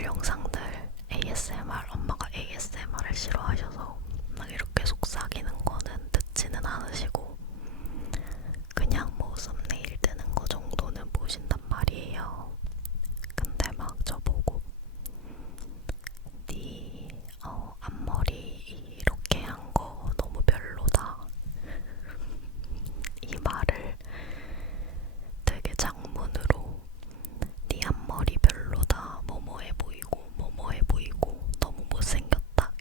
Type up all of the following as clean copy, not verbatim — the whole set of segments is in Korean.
ASMR 영상들, ASMR, 엄마가 ASMR을 싫어하셔서 막 이렇게 속삭이는 거는 듣지는 않으시고 그냥 뭐 썸네일 뜨는 거 정도는 보신단 말이에요. 근데 막 저보고 네 앞머리 이렇게 한 거 너무 별로다. 이 말을 되게 장문으로 네 앞머리 별로다. 뭐뭐해 보이고 뭐뭐해 보이고 너무 못생겼다.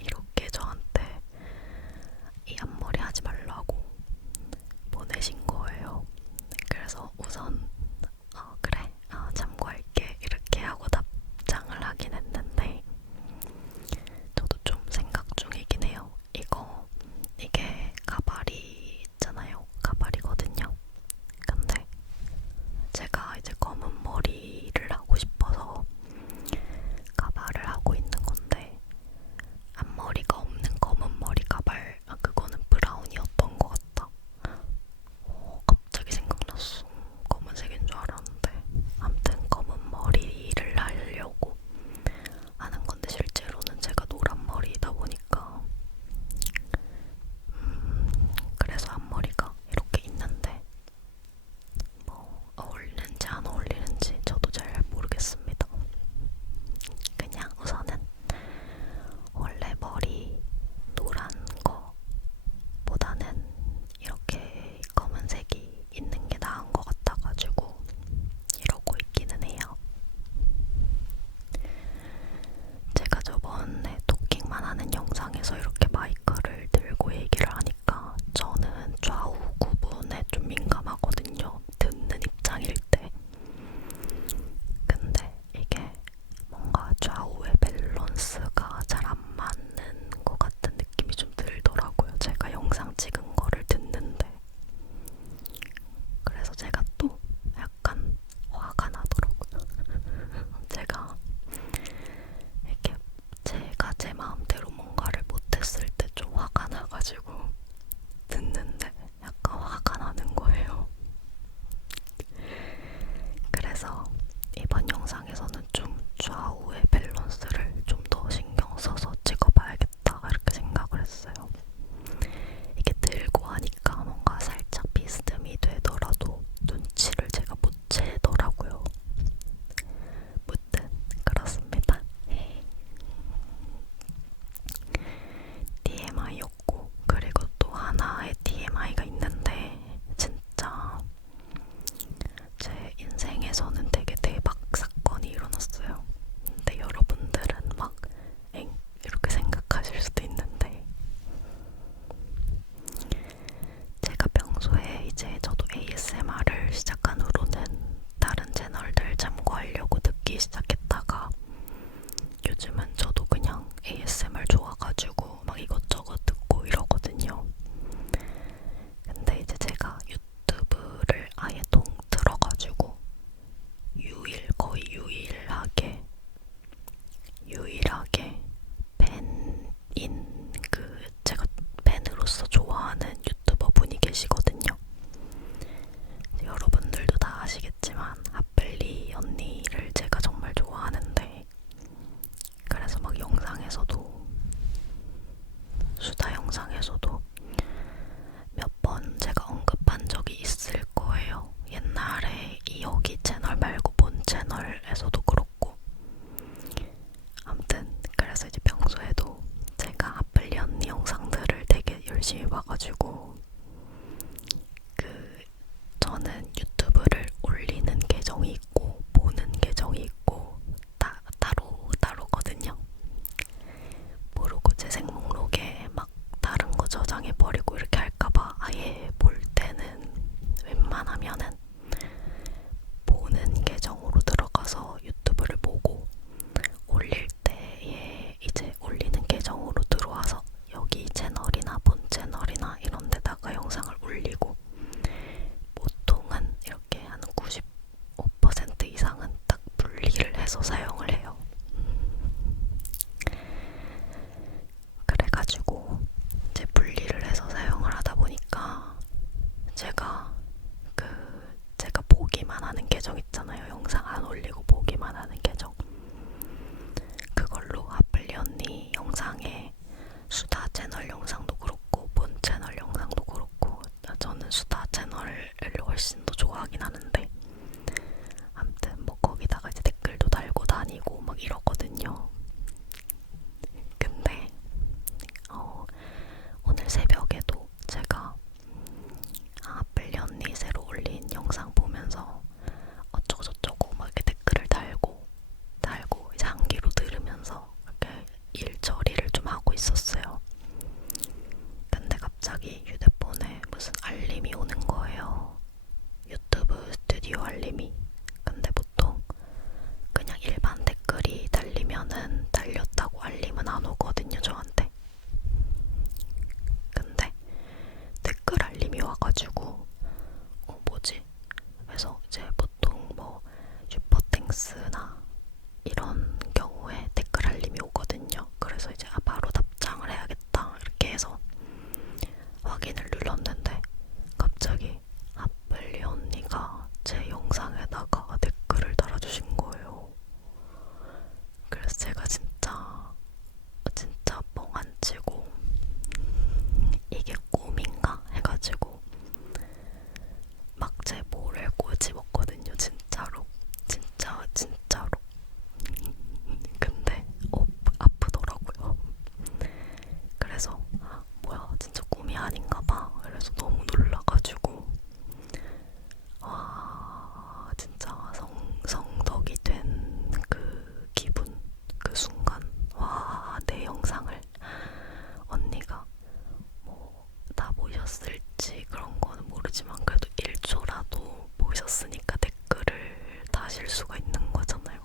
이렇게 저한테 이 앞머리 하지 말라고 보내신 거예요. 그래서 우선 그래 참고할게 이렇게 하고 답장을 하긴 했는데 저도 좀 생각 중이긴 해요. 이게 가발이 있잖아요. 가발이거든요. 근데 제가 이제 검은 머리를 하고 싶어서 가발을 하고 있는 건데 앞머리가 없는 검은 머리 가발 그거는 브라운이었던 것 같다. 갑자기 생각났어. 검은색인 줄 알았는데 아무튼 검은 머리를 하려고 하는 건데 실제로는 제가 노란 머리이다 보니까 그래서 앞머리가 이렇게 있는데 뭐 어울리는지 안 어울리는지 저도 잘 모르겠습니다. 그냥 우선은 원래 머리 노란 거보다는 이렇게 검은색이 있는 게 나은 것 같아가지고 이러고 있기는 해요. 제가 저번에 토킹만 하는 영상에서 이렇게 마이크를 들고 얘기를 하니까 저는 좌우 구분에 좀 민감하거든요. 듣는 입장일 때. 근데 이게 뭔가 좌우의 밸런스가 잘 안 맞는 것 같은 느낌이 좀 들더라고요. 제가 영상 찍은 거를 듣는데. 그래서 제가 또 약간 화가 나더라고요. 제가 이렇게 제가 제 마음대로 뭔가를 못했을 때 좀 화가 나가지고 듣는데 약간 화가 나는 거예요. 그래서 이번 영상에서는 좀 좌우의 밸런스를 좀 더 신경 써서 찍어봐야겠다 이렇게 생각을 했어요. 이게 들고 하니까 뭔가 살짝 비스듬히 되더라도 눈치를 제가 못 채더라고요. 무튼 그렇습니다. TMI였고 그리고 또 하나의 TMI가 있는데 진짜 제 인생에서는 되게 대박 사건이 일어났어요. 근데 여러분들은 막 이렇게 생각하실 수도 있는데 제가 평소에 이제 저도 ASMR을 시작한 후로는 다른 채널들 참고하려고 듣기 시작했다가 요즘은 저도 그냥 ASMR 좋아가지고 막 이것저것 듣고 이러거든요. 근데 이제 제가 유튜브를 아예 통틀어가지고 거의 유일하게 팬인 제가 팬으로서 좋아하는 유튜버 분이 계시거든요. 여러분들도 다 아시겠지만 핫블리 언니를 제가 정말 좋아하는데 그래서 막 영상에서도 수다 영상에서도 몇 번 제가 언급한 적이 있을 거예요. 옛날에 이 여기 채널 말고 본 채널에서도 그렇고 아무튼 그래서 이제 평소에도 제가 핫블리 언니 영상들을 되게 열심히 봐가지고 저는 유튜브를 올리는 계정이 있고 보는 계정이 있고 따로거든요. 모르고 재생 목록에 막 다른 거 저장해버리고 이렇게 할까봐 아예 볼 때는 웬만하면은 보는 계정으로 들어가서 유튜브를 보고 올릴 때에 이제 올리는 계정으로 들어와서 여기 채널이나 본 채널이나 이런 데다가 영상을 올리고 보통은 이렇게 한 95% 이상은 딱 분리를 해서 사용을 해요. 그래가지고 이제 분리를 해서 사용을 하다 보니까 제가 제가 보기만 하는 계정 있잖아요. 영상 안 올리고 보기만 하는 수가 있는 거잖아요.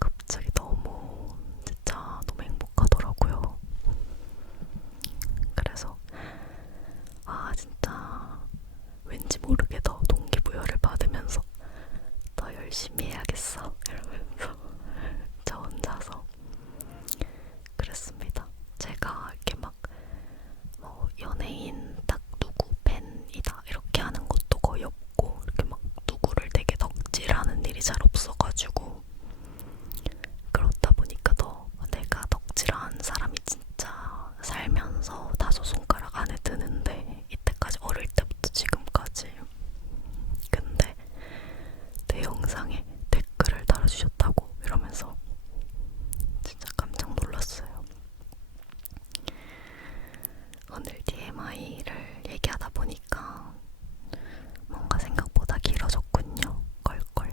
갑자기 너무 진짜 너무 행복하더라고요. 그래서 진짜 왠지 모르게 더 동기부여를 받으면서 더 열심히 해야겠어 이러면서 저 혼자서 그랬습니다. 제가 이렇게 막 연예인 딱 누구 팬이다 이렇게 하는 것도 거의 없고 이렇게 막 누구를 되게 덕질하는 일이 잘 없어가지고 그렇다 보니까 더 내가 덕질한 사람이 진짜 살면서 5손가락 안에 드는데 이때까지 어릴 때부터 지금까지 근데 내 영상에 댓글을 달아주셨다고 이러면서 진짜 깜짝 놀랐어요. 오늘 TMI를 얘기하다 보니까 뭔가 생각보다 길어졌군요. 껄껄.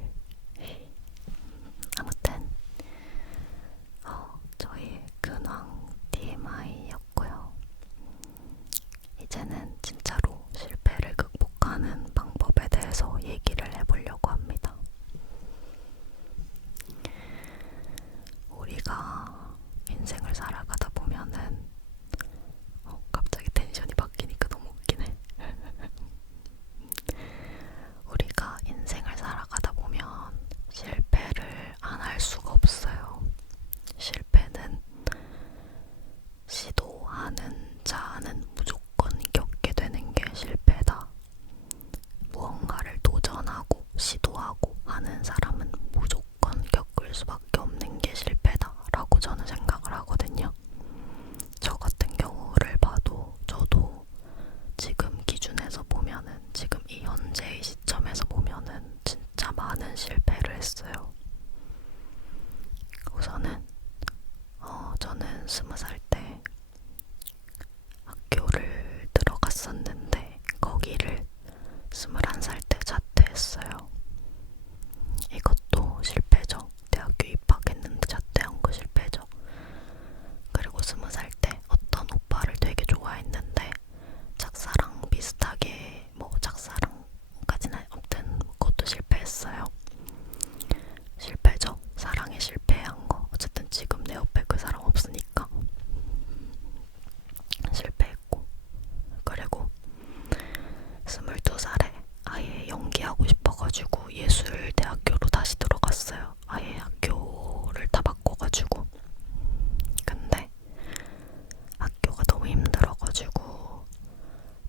아무튼 저희 근황 TMI였고요. 이제는 진짜로 실패를 극복하는 방법에 대해서 얘기를 해보려고 합니다. 우리가 인생을 살아가다 보면은 갑자기 텐션이 바뀌니까 너무 웃기네. 우리가 인생을 살아가다 보면 실패를 안 할 수가 없어요. 실패는 시도하는 자는 무조건 겪게 되는 게 실패다. 무언가를 도전하고 시도하고 하는 사람은 무조건 겪을 수밖에 없는 게 실패다라고 저는 생각을 하거든요. 저 같은 경우를 봐도 저도 지금 기준에서 보면은 지금 이 현재의 시점에서 보면은 진짜 많은 실패를 했어요. 우선은 저는 20살 때 학교를 들어갔었는데 거기를 21살 때 자퇴했어요. 이것도 실패죠. 대학교 입학했는데 자퇴한 거 실패죠. 그리고 20살 때 어떤 오빠를 되게 좋아했는데 짝사랑 비슷하게 짝사랑까지는 아무튼 그것도 실패했어요. 실패죠. 사랑에 실패한 거. 어쨌든 지금 내 옆에 그 사람 없으니까 실패했고 그리고 22살에 아예 연기하고 싶어가지고 예술대학교로 다시 들어갔어요. 아예 학교를 다 바꿔가지고 근데 학교가 너무 힘들어가지고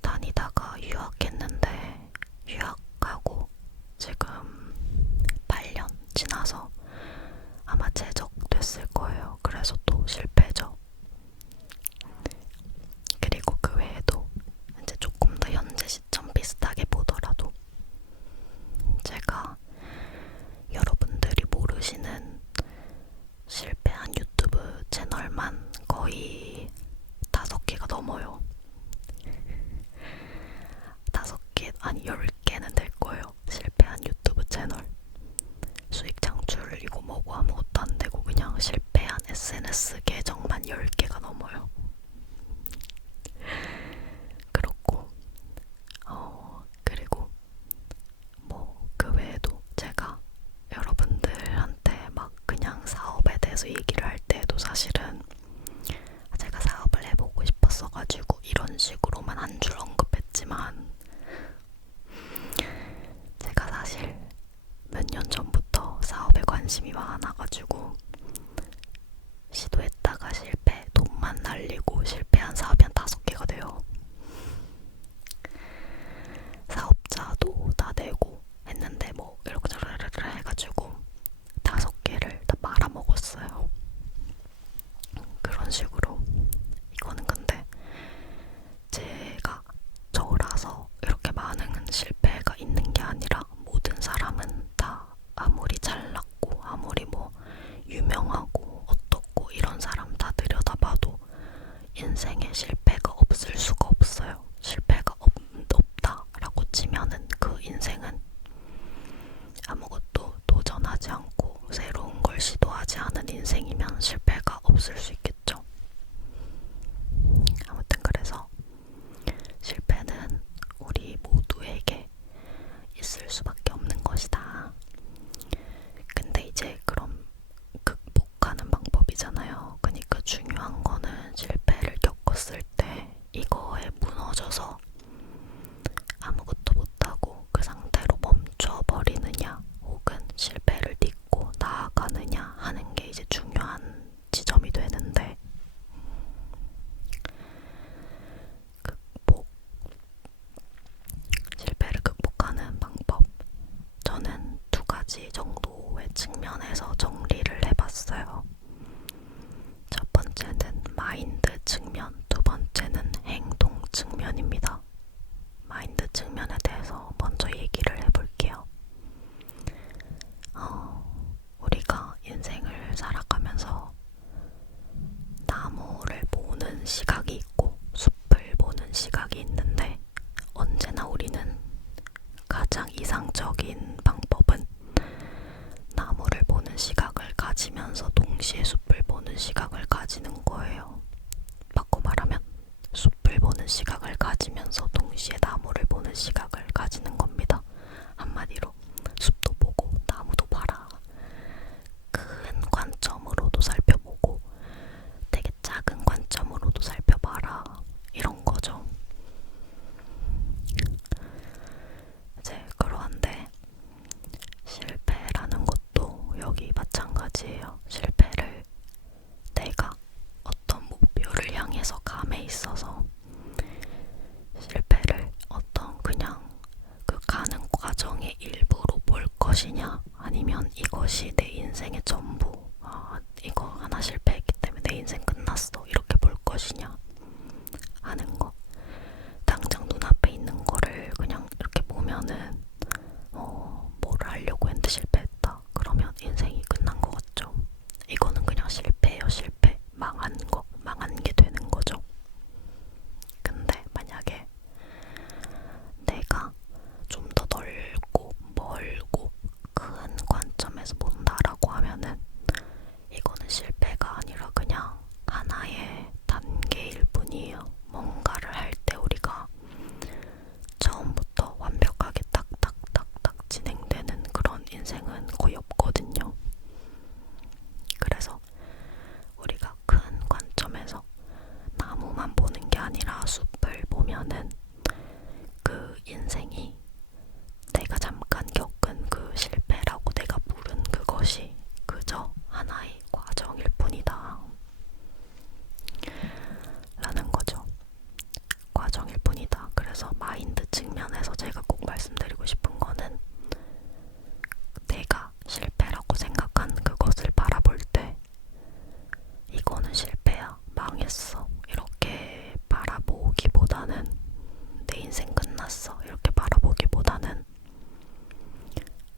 다니다가 유학했는데 유학하고 지금 8년 지나서 아마 제적됐을 거예요. 그래서 또 실패죠. 그리고 그 외에도 이제 조금 더 현재 시점 비슷하게 보더라도 제가 여러분들이 모르시는 실패한 유튜브 채널만 거의 5개가 넘어요. 5개, 아니 10개는 될 거예요. 실패한 유튜브 채널. 수익 창출이고 뭐고 아무것도 안 되고 그냥 실패한 SNS 계정만 10개가 넘어요. 그렇고 그리고 그 외에도 제가 여러분들한테 막 그냥 사업에 대해서 얘기를 할 때에도 사실은 제가 사업을 해보고 싶었어가지고 이런 식으로만 한 줄 언급했지만 제가 사실 몇 년 전부터 사업에 관심이 많아가지고 시도했다가 실패, 돈만 날리고 실패한 사업이 한 5개가 돼요. 사업자도 다 내고 했는데 이렇게 저러르르 해가지고 5개를 다 말아먹었어요. 그런 식으로. 이거는 근데 제가 저라서 이렇게 많은 실패가 있는 게 아니라 모든 사람은 다 아무리 잘났고 아무리 유명하고 어떻고 이런 사람 다 들여다봐도 인생에 실패가 없을 수가 없어요. 실패가 없다라고 치면은 그 인생은 아무것도 도전하지 않고 새로운 걸 시도하지 않은 인생이면 실패가 없을 수 있겠죠. 아무튼 그래서 실패는 우리 모두에게 있을 수밖에 없는 것이다. 가지 정도의 측면에서 정리를 해봤어요. 첫 번째는 마인드 측면, 두 번째는 행동 측면입니다. 마인드 측면에 대해서 먼저 얘기를 해볼게요. 우리가 인생을 살아가면서 나무를 보는 시각이 있고 숲을 보는 시각이 있는데 언제나 우리는 가장 이상적인 방법은 나무를 보는 시각을 가지면서 동시에 숲을 보는 시각을 가지는 거예요. 바꿔 말하면 숲을 보는 시각을 가지면서 동시에 나무를 보는 시각을 가지는 겁니다. 한마디로 숲도 보고 나무도 봐라. 큰 관점으로도 살펴보고 되게 작은 관점으로도 살펴봐라. 이런 거죠. 이제 그러한데 실패라는 것도 여기 마찬가지예요. 실패를 내가 어떤 목표를 향해서 감에 있어서 실패를 어떤 그냥 그 가는 과정의 일부로 볼 것이냐 아니면 이것이 내 인생의 전부, 이거 하나 실패했기 때문에 내 인생 끝났어 이렇게 볼 것이냐 하는 거. 당장 눈앞에 있는 거를 그냥 이렇게 보면은 뭐를 하려고 했는데 실패했다 그러면 인생이 끝난 것 같죠. 이거는 그냥 실패예요. 실패. 망한 거, 망한 게 되는 거죠. 근데 만약에 내가 좀 더 넓고 멀고 큰 관점에서 본다라고 하면은 이거는 실패가 아니라 그냥 하나의 단계일 뿐이에요. 뭔가를 할 때 우리가 처음부터 완벽하게 딱딱딱딱 진행되는 그런 인생은 거의 없거든요. 그래서 우리가 큰 관점에서 나무만 보는 게 아니라 숲을 보면은 그 인생이 내가 잠깐 겪은 그 실패라고 내가 부른 그것이 그저 하나의 과정일 뿐이다 라는 거죠. 과정일 뿐이다. 그래서 마인드 측면에서 제가 꼭 말씀드리고 싶은 거는 내가 실패라고 생각한 그것을 바라볼 때 이거는 실패야, 망했어 이렇게 바라보기보다는 내 인생 끝났어 이렇게 바라보기보다는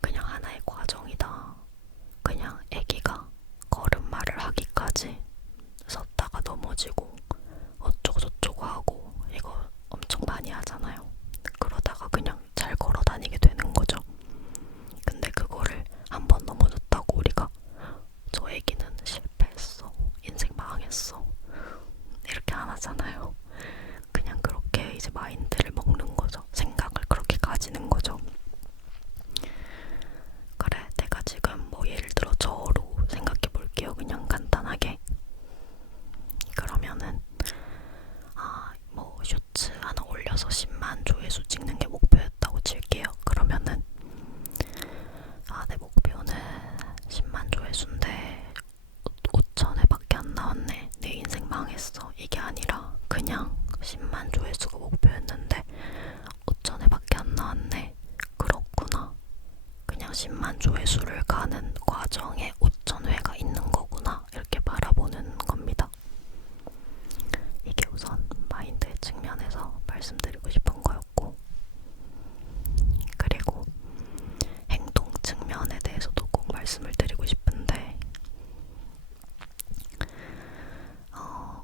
그냥 하나의 과정이다. 그냥 애기가 걸음마를 하기까지 섰다가 넘어지고 어쩌고저쩌고 하고 이거 엄청 많이 하잖아요. 그러다가 그냥 잘 걸어 다니게 되는 거죠. 근데 그거를 한 번 넘어졌다고 우리가 저 애기는 실패했어, 인생 망했어 이렇게 안 하잖아요. 그냥 그렇게 이제 마인드를 먹는 거죠. 생각을 그렇게 가지는 거죠. 그래, 내가 지금 뭐 예를 들어 저로 생각해 볼게요. 그냥 간단하게. 그러면은 뭐 쇼츠 하나 올려서 10만 조회수 찍는 게 목표였다고 칠게요. 그러면은 내 목표는 10만 조회수인데 5천회밖에 안 나왔네. 내 인생 망했어. 이게 아니라 그냥 10만 조회수가 목표였는데 5천회밖에 안 나왔네. 그렇구나. 그냥 10만 조회수를 가는 과정에 5천회가 있는 거구나. 이렇게 바라보는 겁니다. 이게 우선 마인드의 측면에서 말씀드리고 싶은 거였고, 그리고 행동 측면에 대해서도 꼭 말씀을 드리고 싶은데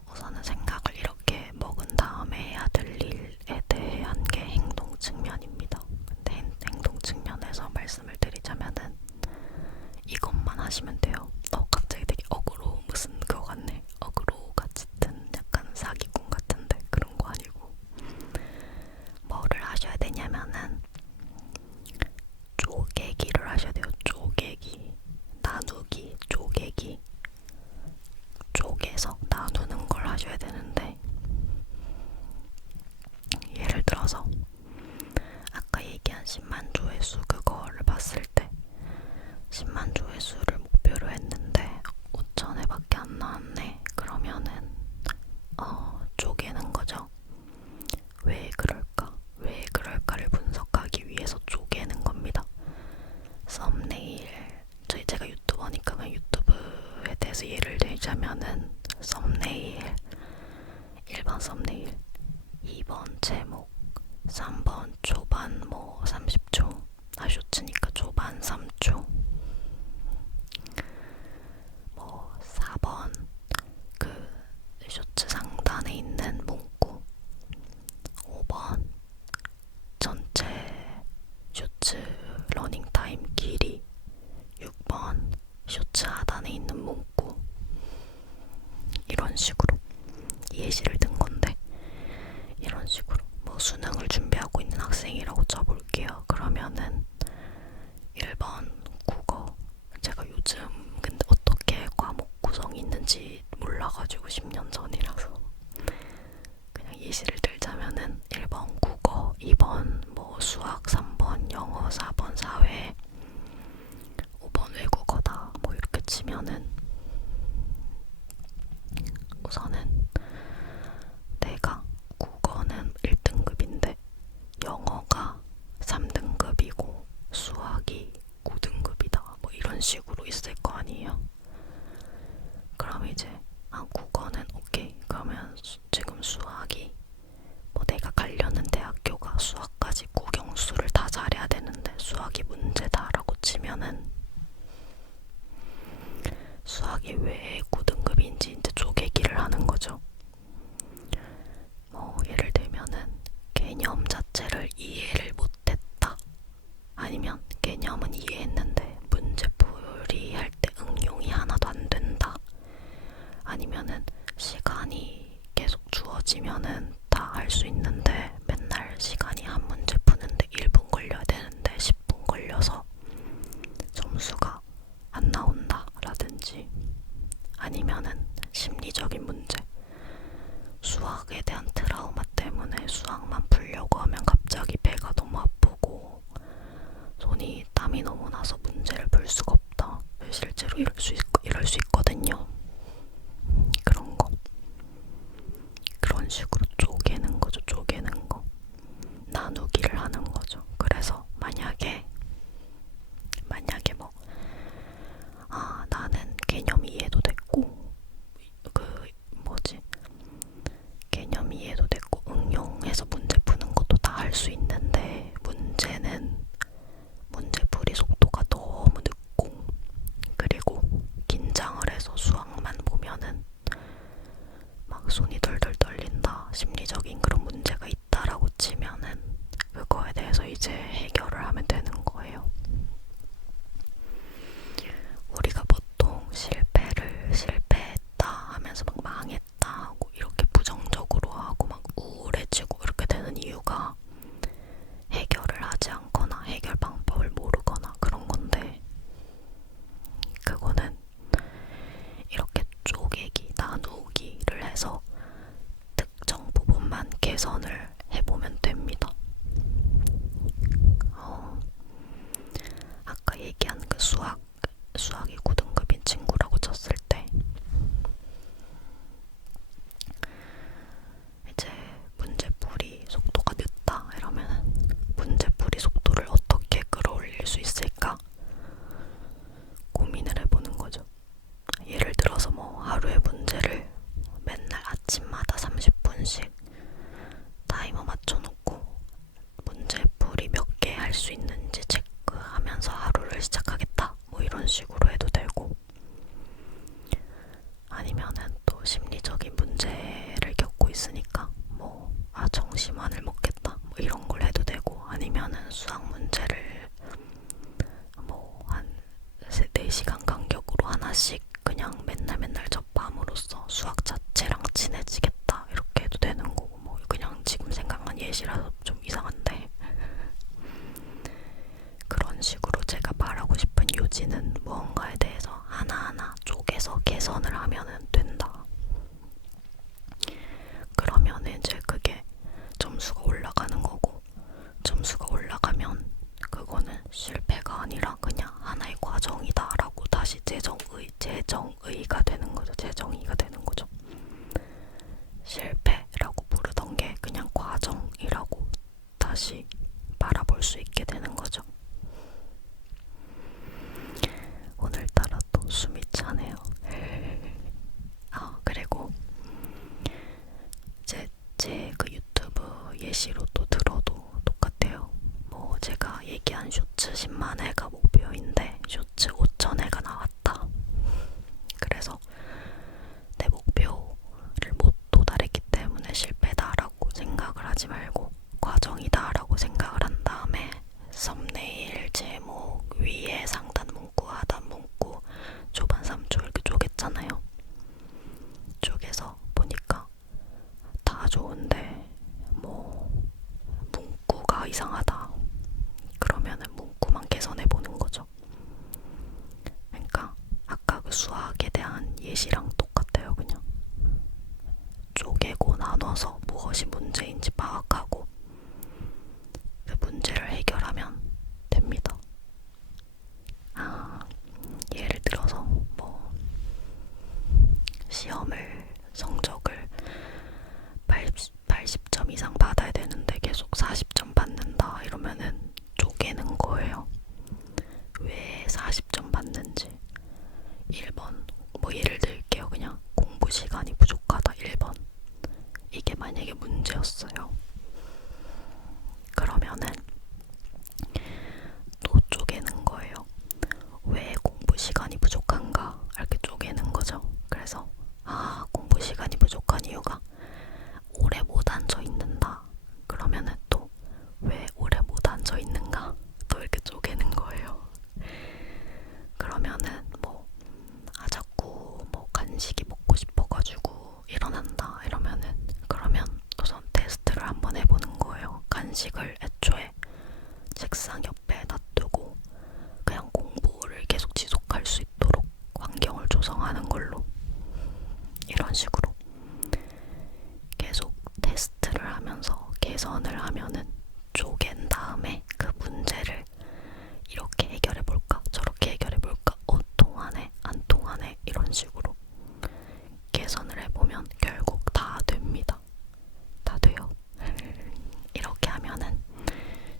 우선은 생각을 이렇게 먹은 다음에 해야 될 일에 대한 게 행동 측면입니다. 근데 행동 측면에서 말씀을 드리자면은 이것만 하시면 돼요. 갑자기 되게 어그로 무슨 그거 같네. 어그로 같은 약간 사기꾼 같은데 그런 거 아니고 뭐를 하셔야 되냐면은 쪼개기를 하셔야 돼요. 쪼개기, 나누기, 쪼개기. 쪼개서 나누는 걸 하셔야 되는데 예를 들어서 아까 얘기한 10만 조회수 그거를 봤을 때 10만 조회수를 목표로 했는데 썸네일. 2번 제목. 3번 초반 30초. 쇼츠니까 초반 3초. 4번 그 쇼츠 상단에 있는 문구. 5번 전체 쇼츠 러닝타임 길이. 6번 쇼츠 하단에 있는 문구. 이런 식으로 예시를 든 건데, 이런 식으로 수능을 준비하고 있는 학생이라고 쳐볼게요. 그러면은 1번 국어. 제가 요즘 근데 어떻게 과목 구성이 있는지 몰라가지고 10년 전이라서 그냥 예시를 들자면은 1번 국어, 2번 수학, 3번 영어, 4번 사회, 5번 외국어다 이렇게 치면은, 우선은 내가 국어는 1등급인데 영어가 3등급이고 수학이 9등급이다 이런 식으로 있을 거 아니에요. 그럼 이제 국어는 오케이. 그러면 지금 수학이 내가 가려는 대학교가 수학까지 국영수를 다 잘해야 되는데 수학이 문제다라고 치면은, 수학이 왜 9등급인지 이제 쪼개기를 하는 거죠. 예를 들면은 개념 자체를 이해를 못했다. 아니면 개념은 이해했는데 문제풀이 할 때 응용이 하나도 안 된다. 아니면은 시간이 계속 주어지면은 다 할 수 있는데 맨날 시간이 한 문제 푸는데 1분 걸려야 되는데 10분 걸려서 점수가 안 나온다 라든지, 아니면은 심리적인 문제. 수학에 대한 트라우마 때문에 수학만 풀려고 하면 갑자기 배가 너무 아프고 손이 땀이 너무 나서 문제를 풀 수가 없다. 실제로 이럴 수 있거든요. 그런 거. 그런 식으로 쪼개는 거죠. 쪼개는 거. 나누기를 하는 거죠. 그래서 만약에 나는 개념 이해도 됐고 개념 이해도 됐고 응용해서 문제 푸는 것도 다 할 수 있는데 문제는 문제풀이 속도가 너무 늦고, 그리고 긴장을 해서 수학만 보면은 막 손이 덜덜 떨린다, 심리적인 그런 문제가 있다라고 치면은 그거에 대해서 이제 해결을 하면 되는 거예요. 우리가 보통 실패했다 하면서 막 망했다 하고 이렇게 부정적으로 하고 막 우울해지고 이렇게 되는 이유가 해결을 하지 않거나 해결 방법을 모르거나 그런 건데, 그거는 이렇게 쪼개기, 나누기를 해서 특정 부분만 개선을 해보면 됩니다. 아까 얘기한 그 수학이 9등급인 친구라고 쳤을 때 이제 문제풀이 속도가 늦다 이러면 문제풀이 속도를 어떻게 끌어올릴 수 있을까 고민을 해보는 거죠. 예를 들어서 하루에 문제를 맨날 아침마다 30분씩 타이머 맞춰놓고 문제풀이 몇 개 할 수 있는지 체크하면서 하루를 시작하겠다 이런 식으로 해도 되고, 아니면은 또 심리적인 문제를 겪고 있으니까 정심환을 먹겠다 이런 걸 해도 되고, 아니면은 수학 문제를 한 4시간 간격으로 하나씩 그냥 맨날 접함으로써 수학 자체랑 친해지겠다 이렇게 해도 되는 거고, 그냥 지금 생각난 예시라서 좀 이상한데 그런 식으로 제가 말하고 싶은 요지는 무언가에 대해서 하나하나 쪼개서 개선을 하면은 된다. 그러면 이제 그게 점수가 올라가는 거고, 점수가 올라가면 그거는 실패가 아니라 그냥 하나의 과정이다 라고 다시 재정의가 되는 거죠. 재정의가 되는 거죠. 실패라고 부르던 게 그냥 과정이라고 다시 바라볼 수 있게 되는 거죠. 오늘따라 또 숨이 차네요. 그리고 이제 수학에 대한 예시랑 똑같아요. 그냥 쪼개고 나눠서 무엇이 문제인지 파악하고 그 문제를 해결하면 됩니다. 예를 들어서 뭐 시험을 성적을 80점 이상 받아야 되는데 계속 40점 받는다 이러면은 쪼개는 거예요. 왜 40점 받는지. 1번 뭐 예를 들게요. 그냥 공부 시간이 부족하다 1번. 이게 만약에 문제였어요. 그러면은 또 쪼개는 거예요. 왜 공부 시간이 부족한가 이렇게 쪼개는 거죠. 그래서 공부 시간이 부족한 이유가 오래 못 앉아 있는다. 그러면은 또 왜 오래 못 앉아 있는가 또 이렇게 쪼개는 거예요. 그러면은 뭐 자꾸 뭐 간식이 먹고 싶어가지고 일어난다 이러면은 그러면 우선 테스트를 한번 해보는 거예요. 간식을 애초에 책상 옆에 놔두고 그냥 공부를 계속 지속할 수 있도록 환경을 조성하는 걸로. 이런 식으로 계속 테스트를 하면서 개선을 하면은 쪼갠 다음에 그 문제를 이렇게 해결해볼까 저렇게 해결해볼까 통하네 안 통하네 이런 식으로 개선을 해보면 결국 다 됩니다. 다 돼요. 이렇게 하면은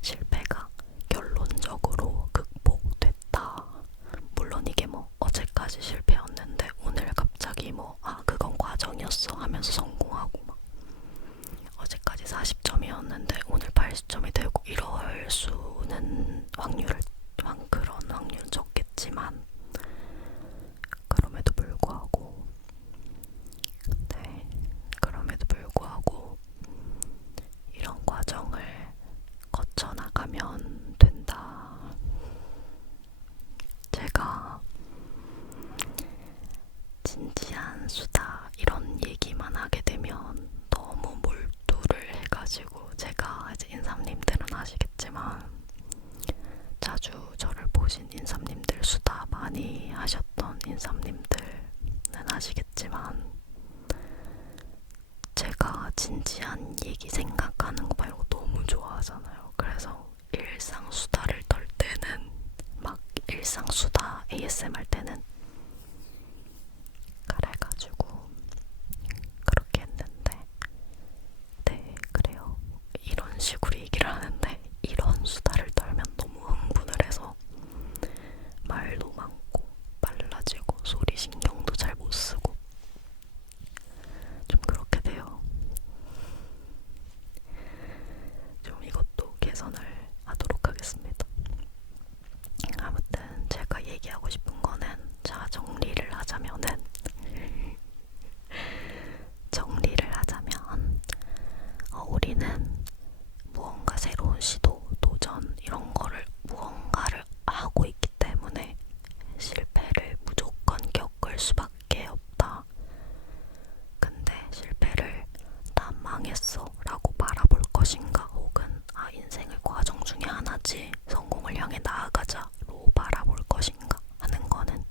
실패가 결론적으로 극복됐다. 물론 이게 뭐 어제까지 실패였는데 오늘 갑자기 뭐 그건 과정이었어 하면서 성공하고 막 어제까지 40점이었는데 오늘 80점이 되고 이럴 수는 그런 확률은 적겠지만 그럼에도 불구하고 이런 과정을 거쳐 나가면 된다. 제가 진지한 수다 이런 얘기만 하게 되면 너무 몰두를 해가지고 제가 이제 인삼님들은 아시겠지만 자주 저를 보신 인삼님들 수다 많이 하셨던 인삼님들은 아시겠지만 제가 진지한 얘기 생각하는 거 말고 너무 좋아하잖아요. 그래서 일상 수다를 떨 때는 막 일상 수다 ASMR 할 때는 그래가지고 그렇게 했는데 네 그래요. 이런 식으로 얘기를 하는데 이런 수다를 떨면 너무 흥분을 해서 말도 많고 빨라지고 소리 신경도 잘 못 쓰고 좀 그렇게 돼요. 좀 이것도 개선을 하도록 하겠습니다. 아무튼 제가 얘기하고 싶은 거는 정리를 하자면 우리는 무언가 새로운 시도, 도전 이런 거를 무언가를 하고 있기 때문에 실패를 무조건 겪을 수밖에 없다. 근데 실패를 난 망했어 라고 바라볼 것인가 혹은 인생의 과정 중에 하나지 성공을 향해 나아가자로 바라볼 것인가 하는 거는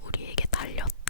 우리에게 달렸다.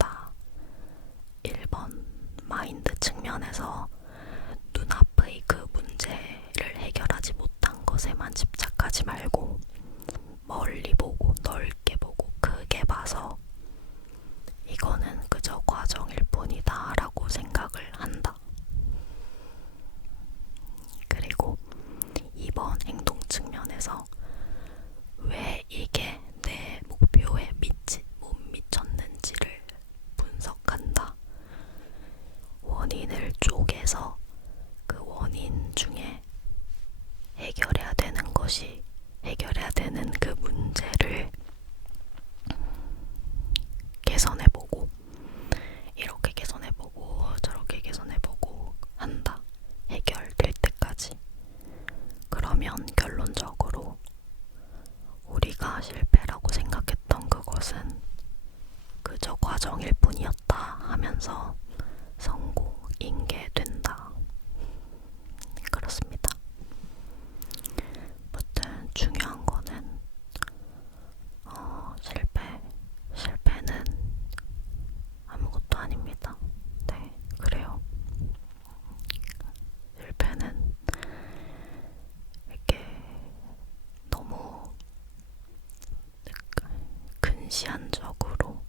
시한적으로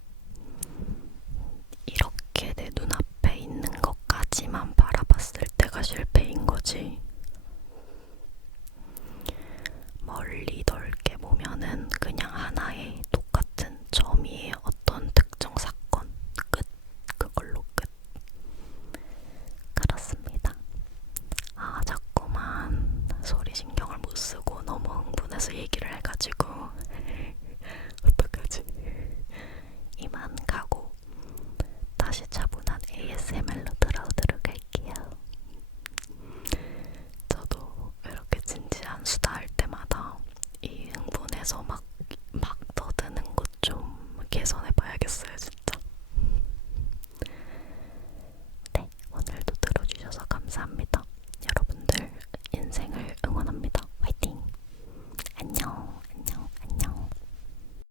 이렇게 내 눈앞에 있는 것까지만 바라봤을 때가 실패인 거지.